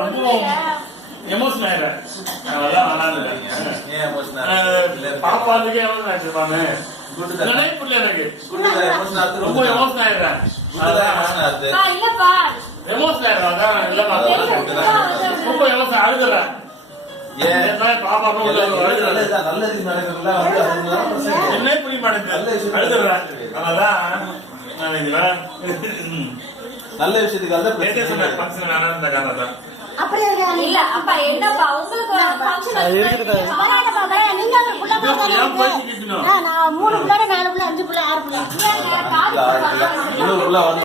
ரொம்ப emotion ஆயிடுறேன். பாப்பாதுக்கே emotion ஆயிடுவாங்க. நினைப்புல எனக்கு ரொம்ப எமோஷன் ஆயிடுறேன். எமோஷன் ஆயிடுறேன். அதான் இல்ல ரொம்ப எமோஷன் அழுதுறேன். பாப்பா என்ன புரிய மாட்டேங்குது, அழுதுறேன். அதனாலதான் நல்ல விஷயத்துக்காக ஃபங்க்ஷன் வேணாம்னு காரணம். அப்படி இல்ல அப்பா என்னப்பா உங்களுக்கு ஃபங்க்ஷன் இருக்குது. நீங்க ஒரு புள்ள பாத்தீங்க. நான் 3 புள்ள 4 புள்ள 5 புள்ள 6 புள்ள